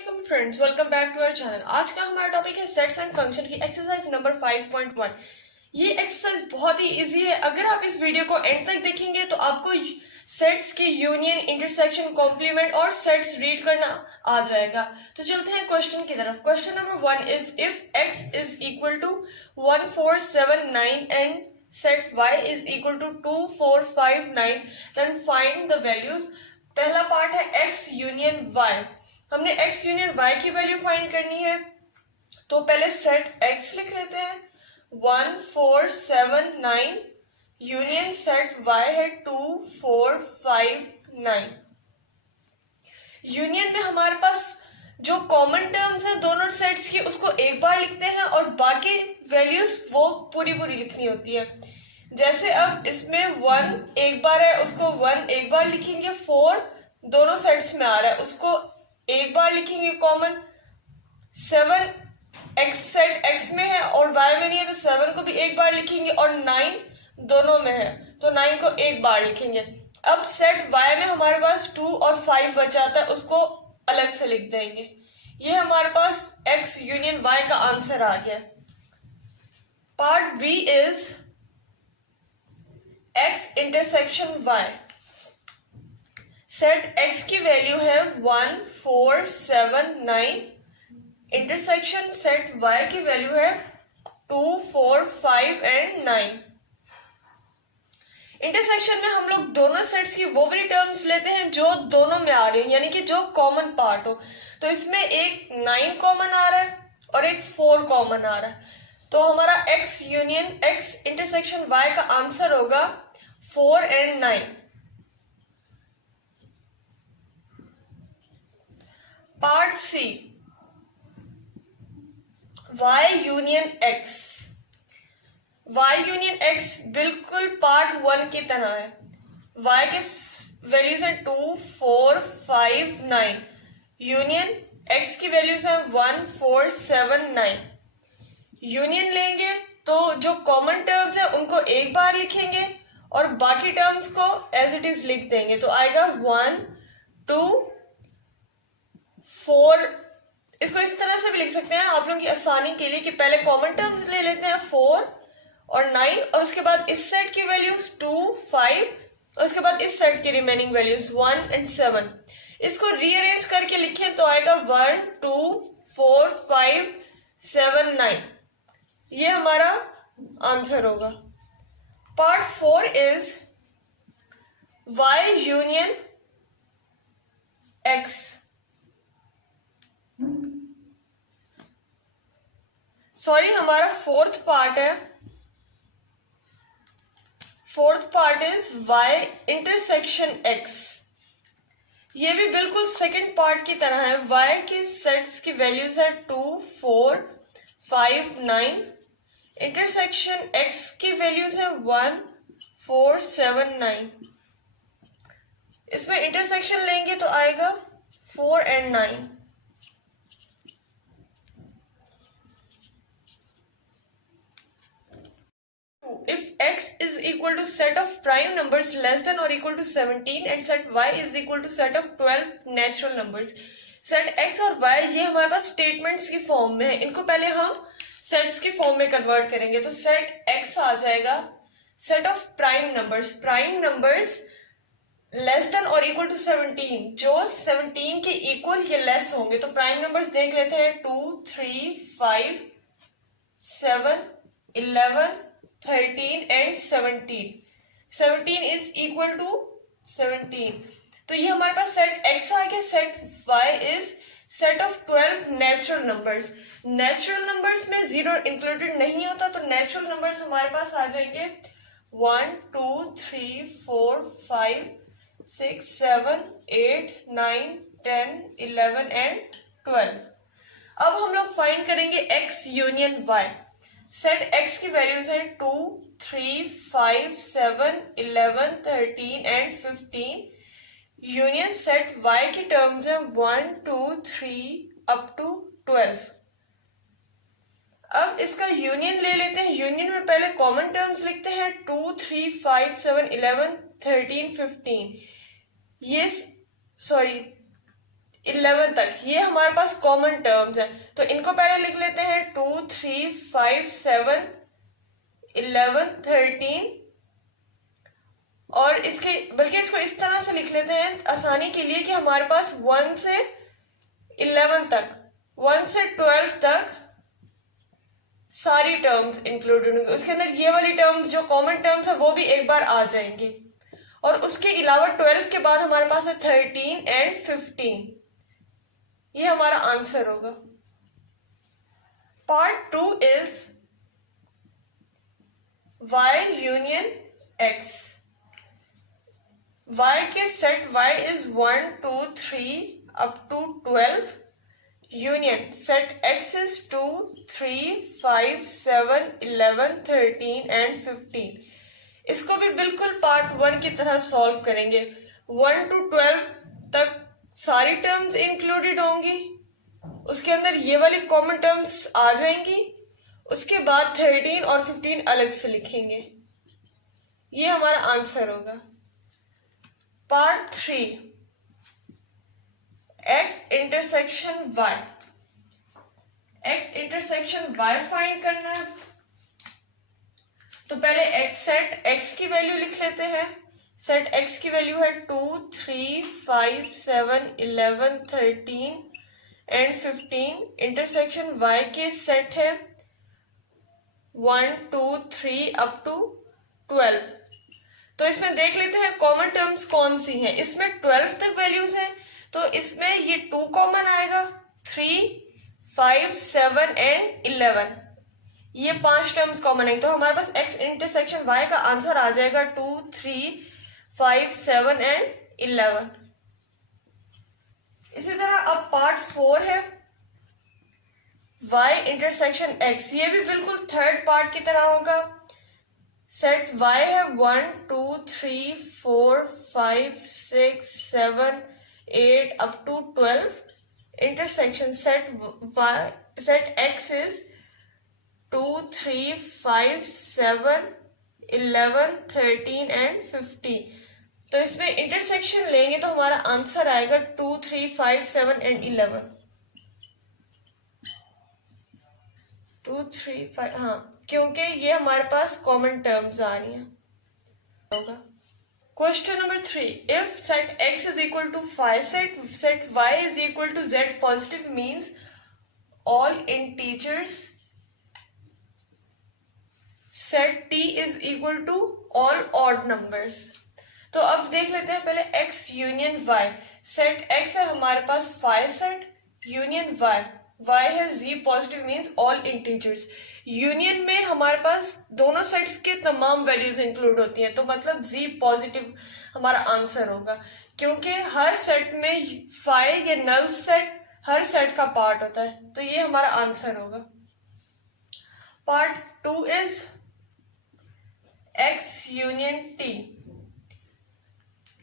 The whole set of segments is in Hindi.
Friends, welcome back to our channel. आज का हमारा टॉपिक है सेट्स एंड फंक्शन की एक्सरसाइज नंबर 5.1। ये एक्सरसाइज बहुत ही इजी है। अगर आप इस वीडियो को एंड तक देखेंगे तो आपको सेट्स के यूनियन, इंटरसेक्शन, कॉम्प्लीमेंट और सेट्स रीड करना आ जाएगा। तो चलते हैं क्वेश्चन की तरफ। Question number 1 is if x is equal to 1 4 7 9 and set y is equal to 2 4 5 9 then find the values. पहला पार्ट है x यूनियन y। हमने x यूनियन y की वैल्यू फाइंड करनी है, तो पहले सेट x लिख लेते हैं। 1 4 7 9 यूनियन सेट y है 2 4 5 9। यूनियन में हमारे पास जो कॉमन टर्म्स है दोनों सेट्स की, उसको एक बार लिखते हैं और बाकी वैल्यूज वो पूरी पूरी लिखनी होती है। जैसे अब इसमें 1 एक बार है, उसको 1 एक बार लिखेंगे। 4 दोनों सेट्स में आ रहा है, उसको एक बार लिखेंगे कॉमन। 7 x सेट x में है और y में नहीं है, तो 7 को भी एक बार लिखेंगे। और 9 दोनों में है, तो 9 को एक बार लिखेंगे। अब सेट y में हमारे पास 2 और 5 बचाता है, उसको अलग से लिख देंगे। ये हमारे पास x यूनियन y का आंसर आ गया। Part B is x intersection y। Set x की वैल्यू है 1 4 7 9। इंटरसेक्शन सेट y की वैल्यू है 2 4 5 एंड 9। इंटरसेक्शन में हम लोग दोनों सेट्स की वो वाली टर्म्स लेते हैं जो दोनों में आ रही हैं, यानी कि जो कॉमन पार्ट हो। तो इसमें एक 9 कॉमन आ रहा है और एक 4 कॉमन आ रहा है, तो हमारा x union x intersection y का आंसर होगा 4 and 9। Part C y union x। y union x बिल्कुल पार्ट 1 की तरह है। y के वैल्यूज है 2 4 5 9। यूनियन x की वैल्यूज है 1 4 7 9। यूनियन लेंगे तो जो कॉमन टर्म्स है उनको एक बार लिखेंगे और बाकी टर्म्स को एज इट इज लिख देंगे। तो आएगा 1 2 4। इसको इस तरह से भी लिख सकते हैं आप लोगों की आसानी के लिए कि पहले कॉमन टर्म्स ले लेते हैं 4 और 9 और उसके बाद इस सेट की वैल्यूज 2 5 और उसके बाद इस सेट की रिमेनिंग वैल्यूज 1 एंड 7। इसको रीअरेंज करके लिखें तो आएगा 1 2 4 5 7 9। ये हमारा आंसर होगा। Part 4 is y union x। Sorry, हमारा फोर्थ पार्ट है। Fourth part is y intersection x। ये भी बिल्कुल सेकंड पार्ट की तरह है। y के सेट्स की वैल्यूज है 2 4 5 9। इंटरसेक्शन x की वैल्यूज है 1 4 7 9। इसमें इंटरसेक्शन लेंगे तो आएगा 4 and 9। If x is equal to set of prime numbers less than or equal to 17 and set y is equal to set of 12 natural numbers। Set x और y ये हमारे पास स्टेटमेंट्स की फॉर्म में है। इनको पहले हम सेट्स की फॉर्म में कन्वर्ट करेंगे। तो सेट x आ जाएगा set of prime numbers. Prime numbers less than और इक्वल टू 17, जो 17 के इक्वल या लेस होंगे। तो प्राइम नंबर्स देख लेते हैं 2 3 5 7 11 13 एंड 17। 17 is equal to 17। तो ये हमारे पास सेट x आ गया। Set y is set of 12 natural numbers. Natural numbers में 0 इंक्लूडेड नहीं होता, तो नेचुरल नंबर्स हमारे पास आ जाएंगे 1 2 3 4 5 6 7 8 9 10 11 एंड 12। अब हम लोग फाइंड करेंगे x union y। Set x की वैल्यूज है 2 3 5 7 11 13 एंड 15। यूनियन सेट y की टर्म्स है 1 2 3 अप टू 12। अब इसका यूनियन ले लेते हैं। यूनियन में पहले कॉमन टर्म्स लिखते हैं 2 3 5 7 11 13 15। ये सॉरी 11 तक, ये हमारे पास कॉमन टर्म्स है। तो इनको पहले लिख लेते हैं 2 3 5 7 11 13, और इसके बल्कि इसको इस तरह से लिख लेते हैं आसानी के लिए कि हमारे पास 1 से 11 तक, 1 से 12 तक सारी टर्म्स इंक्लूडेड होंगी। उसके अंदर ये वाली टर्म्स जो कॉमन टर्म्स है वो भी एक बार आ जाएंगी, और उसके अलावा 12 के बाद हमारे पास है 13 एंड 15। ये हमारा आंसर होगा। Part 2 is y union x। y के set y is 1 2 3 up to 12, union set x is 2 3 5 7 11 13 and 15। इसको भी बिल्कुल पार्ट 1 की तरह सॉल्व करेंगे। 1 to 12 तक सारी टर्म्स इंक्लूडेड होंगी, उसके अंदर ये वाली कॉमन टर्म्स आ जाएंगी, उसके बाद 13 और 15 अलग से लिखेंगे। ये हमारा आंसर होगा। Part 3 x intersection y। x intersection y find करना है, तो पहले x सेट x की वैल्यू लिख लेते हैं। सेट x की वैल्यू है 2 3 5 7 11 13 एंड 15। इंटरसेक्शन y के सेट है 1 2 3 अप टू 12। तो इसमें देख लेते हैं कॉमन टर्म्स कौन सी हैं। इसमें 12 तक वैल्यूज हैं, तो इसमें ये 2 कॉमन आएगा, 3 5 7 एंड 11, ये 5 टर्म्स कॉमन है। तो हमारे पास x इंटरसेक्शन y का आंसर आ जाएगा 2 3 5 7 एंड 11। इसी तरह अब पार्ट 4 है y इंटरसेक्शन x। ये भी बिल्कुल थर्ड पार्ट की तरह होगा। सेट y है 1 2 3 4 5 6 7 8 up to 12। Intersection set x is 2 3 5 7 11 13 and 15। तो इसमें इंटरसेक्शन लेंगे तो हमारा आंसर आएगा 2 3 5 7 एंड 11। 2 3 5, हाँ, क्योंकि ये हमारे पास कॉमन टर्म्स आ रही हैं होगा। Question number 3, if set x is equal to 5, set y is equal to z positive means all integers, set t is equal to all odd numbers. तो अब देख लेते हैं पहले x union y। Set x है हमारे पास 5 सेट, यूनियन y है z positive means all integers. Union में हमारे पास दोनों सेट्स के तमाम वैल्यूज इंक्लूड होती हैं, तो मतलब z पॉजिटिव हमारा आंसर होगा, क्योंकि हर सेट में 5 या नल सेट हर सेट का पार्ट होता है। तो ये हमारा आंसर होगा। Part 2 is x union t।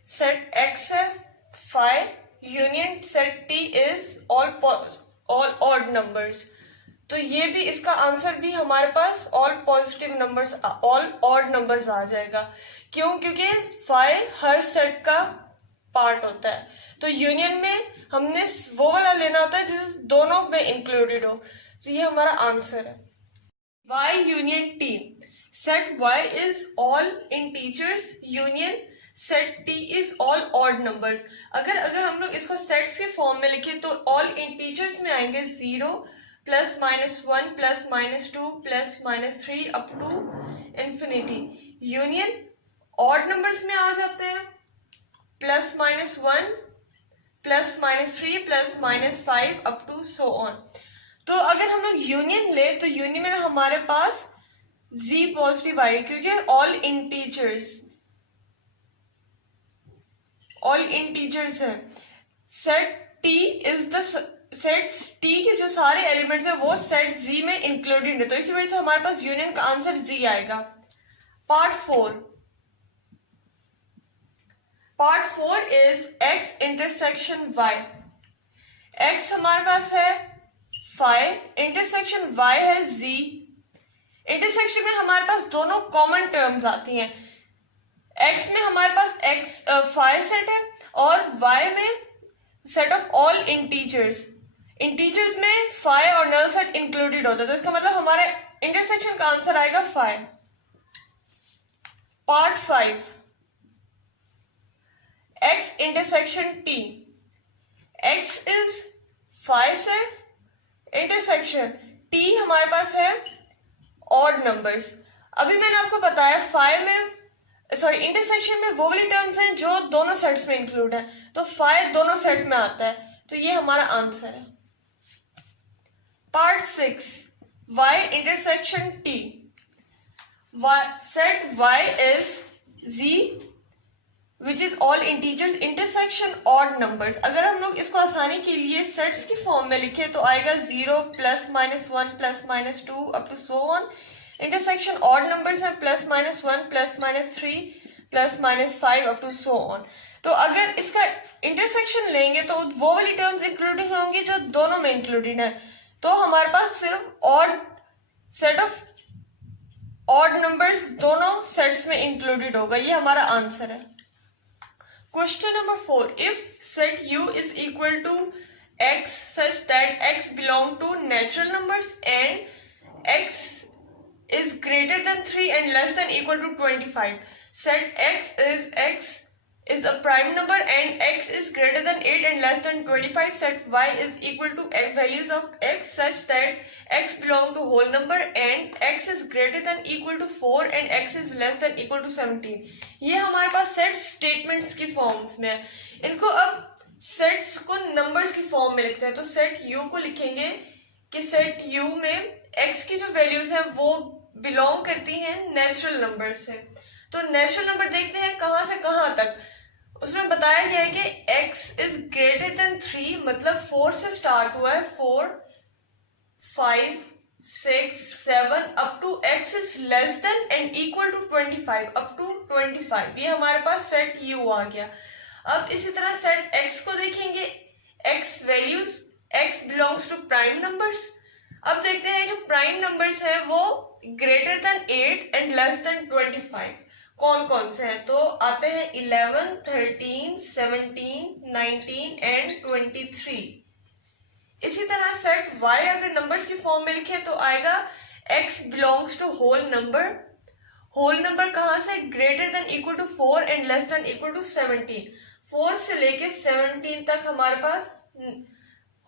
Set x है 5, union set t is all odd numbers. तो ये भी, इसका आंसर भी हमारे पास all positive numbers, all odd numbers आ जाएगा। क्यों? क्योंकि 5 हर सेट का पार्ट होता है। तो यूनियन में हमने वो वाला लेना होता है जो दोनों में इंक्लूडेड हो। तो ये हमारा आंसर है। y union t। Set y is all integers, union set t is all odd numbers. अगर हम लोग इसको सेट्स के फॉर्म में लिखे तो ऑल इंटीजर्स में आएंगे 0 plus minus 1 plus minus 2 plus minus 3 up to infinity. Union odd numbers में आ जाते हैं plus minus 1 plus minus 3 plus minus 5 up to so on. तो अगर हम लोग यूनियन ले तो यूनियन में हमारे पास z पॉजिटिव आएगा, क्योंकि ऑल इंटीजर्स है। Set t is the sets t के जो सारे एलिमेंट्स है वो सेट z में इंक्लूडेड है, तो इसी वजह से हमारे पास यूनियन का आंसर z आएगा। Part 4 is x intersection y। x हमारे पास है 5, इंटरसेक्शन y है z। इंटरसेक्शन में हमारे पास दोनों कॉमन टर्म्स आती हैं। x में हमारे पास 5 सेट है और y में set of all integers, integers में 5 और नल सेट इंक्लूडेड होता है, तो इसका मतलब हमारे इंटरसेक्शन का आंसर आएगा 5। Part 5, x intersection t, x is 5 से इंटरसेक्शन t हमारे पास है ऑड नंबर्स। अभी मैंने आपको बताया 5 में इंटरसेक्शन में वो वाली टर्म्स हैं जो दोनों सेट्स में इंक्लूड है, तो 5 दोनों सेट में आता है, तो ये हमारा आंसर है। Part 6, y intersection t, set y is z which is all integers intersection odd numbers। अगर हम लोग इसको आसानी के लिए सेट्स की फॉर्म में लिखे तो आएगा 0 plus minus 1 plus minus 2 up to so on. Intersection odd numbers हैं plus minus 1 plus minus 3 plus minus 5 up to so on. तो अगर इसका इंटरसेक्शन लेंगे तो वो वाली टर्म्स इंक्लूडेड होंगी जो दोनों में इंक्लूडेड है, तो हमारे पास सिर्फ odd set of odd numbers दोनों सेट्स में इंक्लूडेड होगा, ये हमारा आंसर है। Question number 4, if set u is equal to x such that x belong to natural numbers and x is greater than 3 and less than equal to 25, set x is a prime number and x is greater than 8 and less than 25, set y is equal to values of x such that x belong to whole number and x is greater than equal to 4 and x is less than equal to 17। ये हमारे पास सेट स्टेटमेंट्स की फॉर्म्स में है। इनको अब सेट्स को नंबर्स की फॉर्म में लिखते हैं, तो सेट u को लिखेंगे कि सेट u में x की जो वैल्यूज है वो बिलोंग करती हैं नेचुरल नंबर से। तो नेचुरल नंबर देखते हैं कहां से कहां तक, उसमें बताया गया है कि x इज ग्रेटर देन 3, मतलब 4 से स्टार्ट हुआ है, 4 5 6 7 up to x is less than and equal to 25 up to 25, ये हमारे पास सेट u आ गया। अब इसी तरह सेट x को देखेंगे, x values x belongs to prime numbers. अब देखते हैं जो प्राइम नंबर्स हैं वो greater than 8 and less than 25 कौन कौन से हैं, तो आते हैं 11 13 17 19 एंड 23। इसी तरह सेट y अगर नंबर्स की फॉर्म में लिखे तो आएगा x belongs to whole number. Whole number कहां से, greater than equal to 4 and less than equal to 17। 4 से लेके 17 तक हमारे पास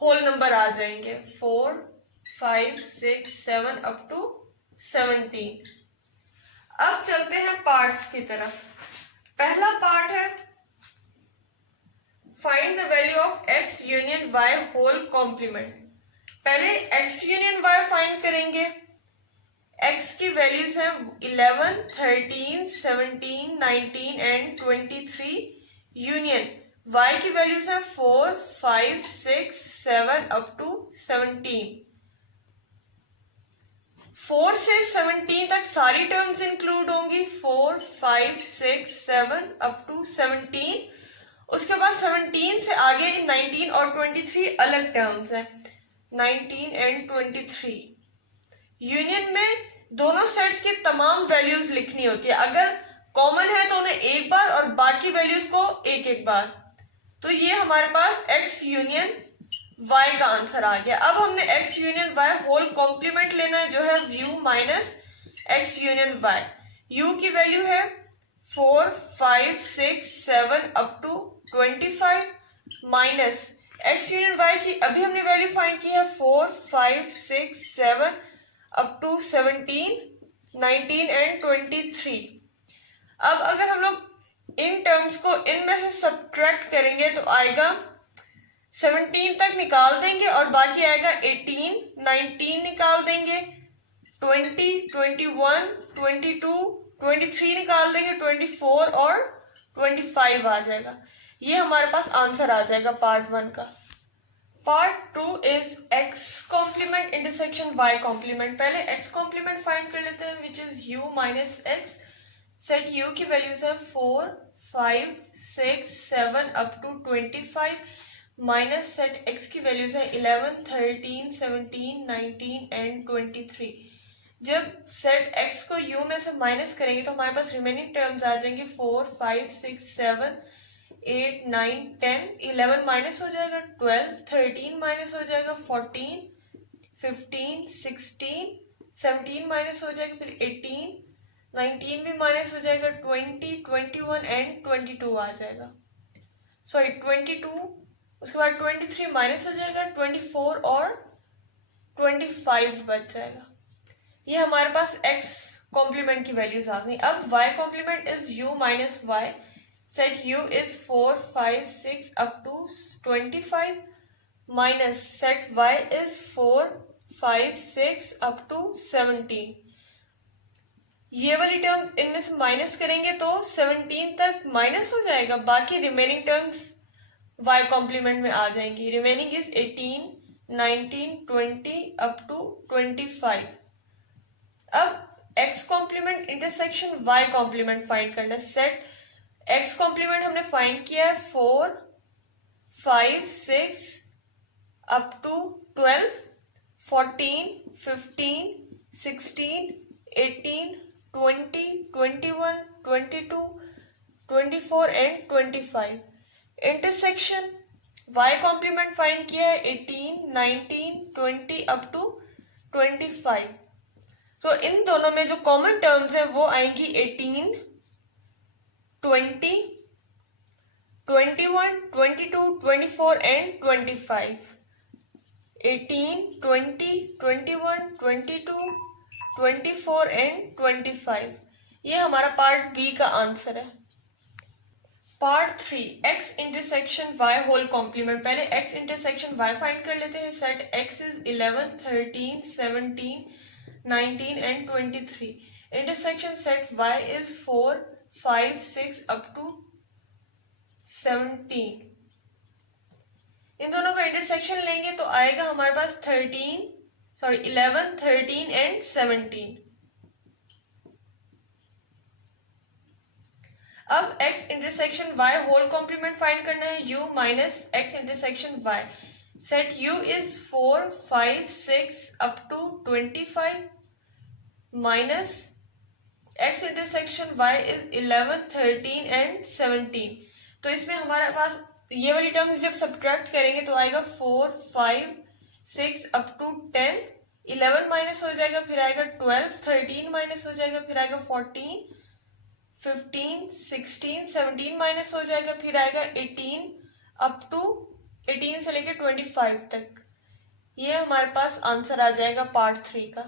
होल नंबर आ जाएंगे, 4 5 6 7 अप टू 17। अब चलते हैं पार्ट्स की तरफ। पहला पार्ट है find the value of x union y whole complement. पहले x यूनियन y फाइंड करेंगे। x की वैल्यूज हैं 11 13 17 19 एंड 23, यूनियन y की वैल्यूज हैं 4 5 6 7 अप टू 17। 4 से 17 तक सारी टर्म्स इंक्लूड होंगी, 4 5 6 7 अप टू 17। उसके बाद 17 से आगे 19 और 23 अलग टर्म्स हैं, 19 एंड 23। यूनियन में दोनों सेट्स की तमाम वैल्यूज लिखनी होती है, अगर कॉमन है तो उन्हें एक बार और बाकी वैल्यूज को एक एक बार। तो ये हमारे पास x यूनियन y का आंसर आ गया। अब हमने x union y whole complement लेना है जो है u minus x union y। u की वैल्यू है 4 5 6 7 up to 25 minus x union y की अभी हमने वैल्यू फाइंड की है 4 5 6 7 अप टू 17 19 एंड 23। अब अगर हम लोग इन टर्म्स को इनमें से सब्ट्रैक्ट करेंगे तो आएगा 17 तक निकाल देंगे और बाकी आएगा 18 19 निकाल देंगे, 20 21 22 23 निकाल देंगे, 24 और 25 आ जाएगा। ये हमारे पास आंसर आ जाएगा पार्ट 1 का। Part 2 is x complement intersection y complement. पहले x कॉम्प्लीमेंट फाइंड कर लेते हैं which is u minus x। Set u की वैल्यूज है 4 5 6 7 up to 25 minus set x की वैल्यूज है 11 13 17 19 एंड 23। जब सेट x को u में से माइनस करेंगे तो हमारे पास रिमेनिंग टर्म्स आ जाएंगे 4 5 6 7 8 9 10, 11 माइनस हो जाएगा 12, 13 माइनस हो जाएगा 14, 15 16, 17 माइनस हो जाएगा फिर 18, 19 भी माइनस हो जाएगा 20, 21 एंड 22 आ जाएगा, सॉरी 22, उसके बाद 23 माइनस हो जाएगा 24 और 25 बच जाएगा। ये हमारे पास x कॉम्प्लीमेंट की वैल्यूज आ गई। अब y complement is u minus y, set u is 4 5 6 up to 25 minus set y is 4 5 6 up to 17। ये वाली टर्म्स इनमें से माइनस करेंगे तो 17 तक माइनस हो जाएगा, बाकी रिमेनिंग टर्म्स y कॉम्प्लीमेंट में आ जाएंगी। Remaining is 18 19 20 up to 25। अब x complement intersection y complement find करना है। सेट x कॉम्प्लीमेंट हमने फाइंड किया है 4 5 6 up to 12, 14 15 16 18 20 21 22 24 and 25। Intersection y complement find किया है 18 19 20 अप टू 25। तो इन दोनों में जो कॉमन टर्म्स है वो आएंगी 18 20 21 22 24 एंड 25। 18 20 21 22 24 एंड 25। ये हमारा पार्ट बी का आंसर है। Part 3 x intersection y whole complement. पहले x इंटरसेक्शन y फाइंड कर लेते हैं। Set x is 11 13 17 19 and 23. Intersection set y is 4 5 6 up to 17। इन दोनों का इंटरसेक्शन लेंगे तो आएगा हमारे पास 11 13 एंड 17। अब x intersection y whole complement find करना है। u minus x intersection y। Set u is 4 5 6 up to 25 minus x intersection y is 11 13 and 17। तो इसमें हमारे पास ये वाली टर्म्स जब सब्ट्रैक्ट करेंगे तो आएगा 4 5 6 अप टू 10, 11 माइनस हो जाएगा फिर आएगा 12, 13 माइनस हो जाएगा फिर आएगा 14 15 16 17 माइनस हो जाएगा फिर आएगा 18 अप टू 18 से लेकर 25 तक। ये हमारे पास आंसर आ जाएगा पार्ट 3 का।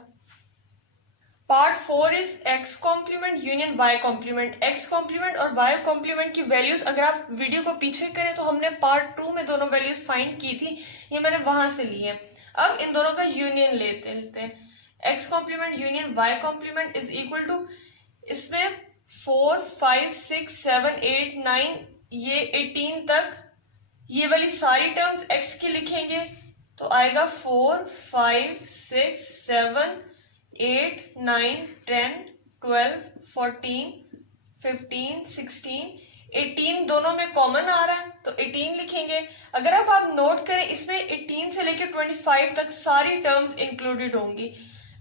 Part 4 is x complement union y complement. x complement और y कॉम्प्लीमेंट की वैल्यूज अगर आप वीडियो को पीछे करें तो हमने पार्ट 2 में दोनों वैल्यूज फाइंड की थी, ये मैंने वहां से ली है। अब इन दोनों का यूनियन लेते हैं। x complement union y complement is equal to, इसमें 4 5 6 7 8 9 ये 18 तक ये वाली सारी टर्म्स x की लिखेंगे तो आएगा 4 5 6 7 8 9 10 12 14 15 16 18 दोनों में कॉमन आ रहा है तो 18 लिखेंगे। अगर आप नोट करें इसमें 18 से लेकर 25 तक सारी टर्म्स इंक्लूडेड होंगी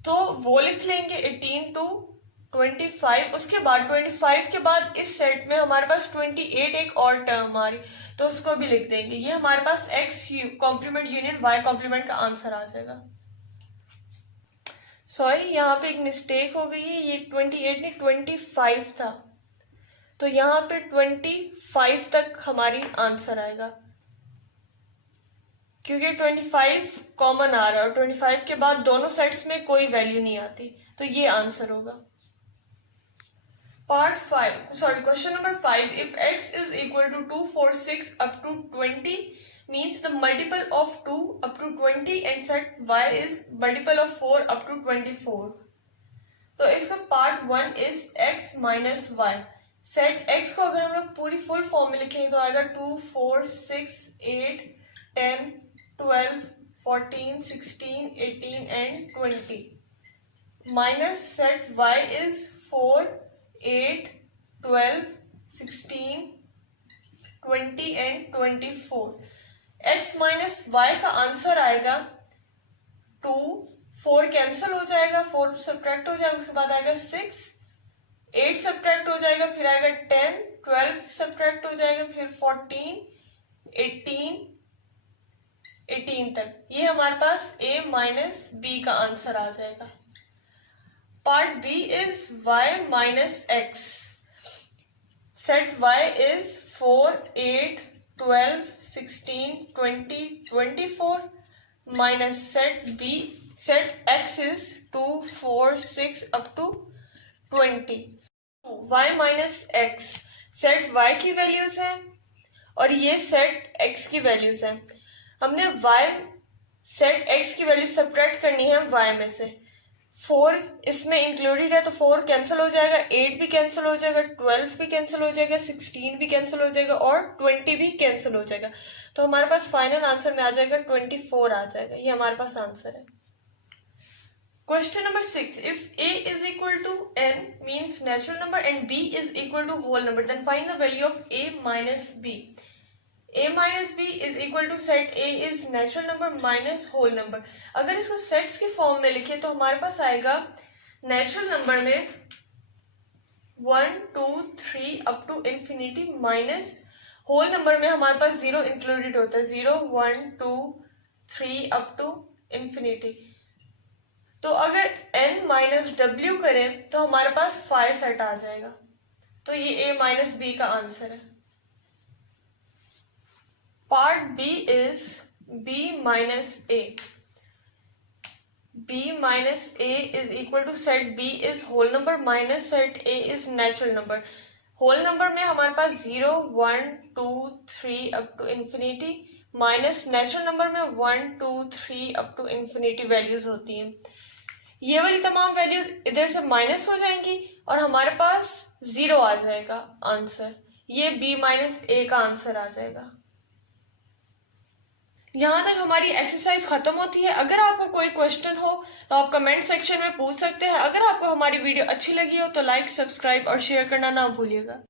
तो वो लिख लेंगे 18 टू 25। उसके बाद 25 के बाद इस सेट में हमारे पास 28 एक और टर्म आ रही तो उसको भी लिख देंगे। ये हमारे पास x complement union y complement का आंसर आ जाएगा। सॉरी यहाँ पे एक मिस्टेक हो गई है, ये 28 नहीं 25 था तो यहाँ पे 25 तक हमारी आंसर आएगा क्योंकि 25 कॉमन आ रहा है और 25 के बाद दोनों सेट्स में कोई वैल्यू नहीं आती तो ये आंसर होगा। Part 5 sorry question number 5, if x is equal to 2 4 6 up to 20 means the multiple of 2 up to 20 and set y is multiple of 4 up to 24। तो इसका part 1 is x minus y। Set x को अगर हम लोग पूरी फुल फॉर्म में लिखेंगे तो आएगा 2 4 6 8 10 12 14 16 18 and 20 minus set y is 4 8 12 16 20 and 24। x minus y का आंसर आएगा 2, 4 कैंसिल हो जाएगा, 4 सब्ट्रैक्ट हो जाएगा, उसके बाद आएगा 6 8 सब्ट्रैक्ट हो जाएगा, फिर आएगा 10, 12 सब्ट्रैक्ट हो जाएगा, फिर 14, 18 तक। ये हमारे पास a माइनस बी का आंसर आ जाएगा। Part B is y minus x. Set y is 4, 8, 12, 16, 20, 24 minus set x is 2, 4, 6 up to 20। y minus x set y की वैल्यूज है और ये सेट x की वैल्यूज है। हमने y सेट x की वैल्यू सब्ट्रैक्ट करनी है y में से। 4 इसमें इंक्लूडेड है तो 4 कैंसिल हो जाएगा, 8 भी कैंसिल हो जाएगा, 12 भी कैंसिल हो जाएगा, 16 भी कैंसिल हो जाएगा और 20 भी कैंसिल हो जाएगा। तो हमारे पास फाइनल आंसर में आ जाएगा 24 आ जाएगा। ये हमारे पास आंसर है। Question number 6, if a is equal to n means natural number and b is equal to whole number, then find the value of a minus b. a minus b is equal to set a is natural number minus whole number। अगर इसको सेट्स की फॉर्म में लिखे तो हमारे पास आएगा नेचुरल नंबर में 1, 2, 3 up to infinity minus whole number में हमारे पास 0 इंक्लूडेड होता है, 0, 1, 2, 3 अप टू इंफिनिटी। तो अगर n माइनस डब्ल्यू करें तो हमारे पास 5 सेट आ जाएगा। तो ये a माइनस बी का आंसर है। Part B is b minus a। b minus a is equal to set b is whole number minus set a is natural number. Whole number में हमारे पास 0, 1, 2, 3 up to infinity minus natural number में 1, 2, 3 अप टू इंफिनिटी वैल्यूज होती हैं। ये वाली तमाम वैल्यूज इधर से माइनस हो जाएंगी और हमारे पास 0 आ जाएगा आंसर। ये b माइनस a का आंसर आ जाएगा। यहाँ तक हमारी एक्सरसाइज खत्म होती है। अगर आपको कोई क्वेश्चन हो तो आप कमेंट सेक्शन में पूछ सकते हैं। अगर आपको हमारी वीडियो अच्छी लगी हो तो लाइक, सब्सक्राइब और शेयर करना ना भूलिएगा।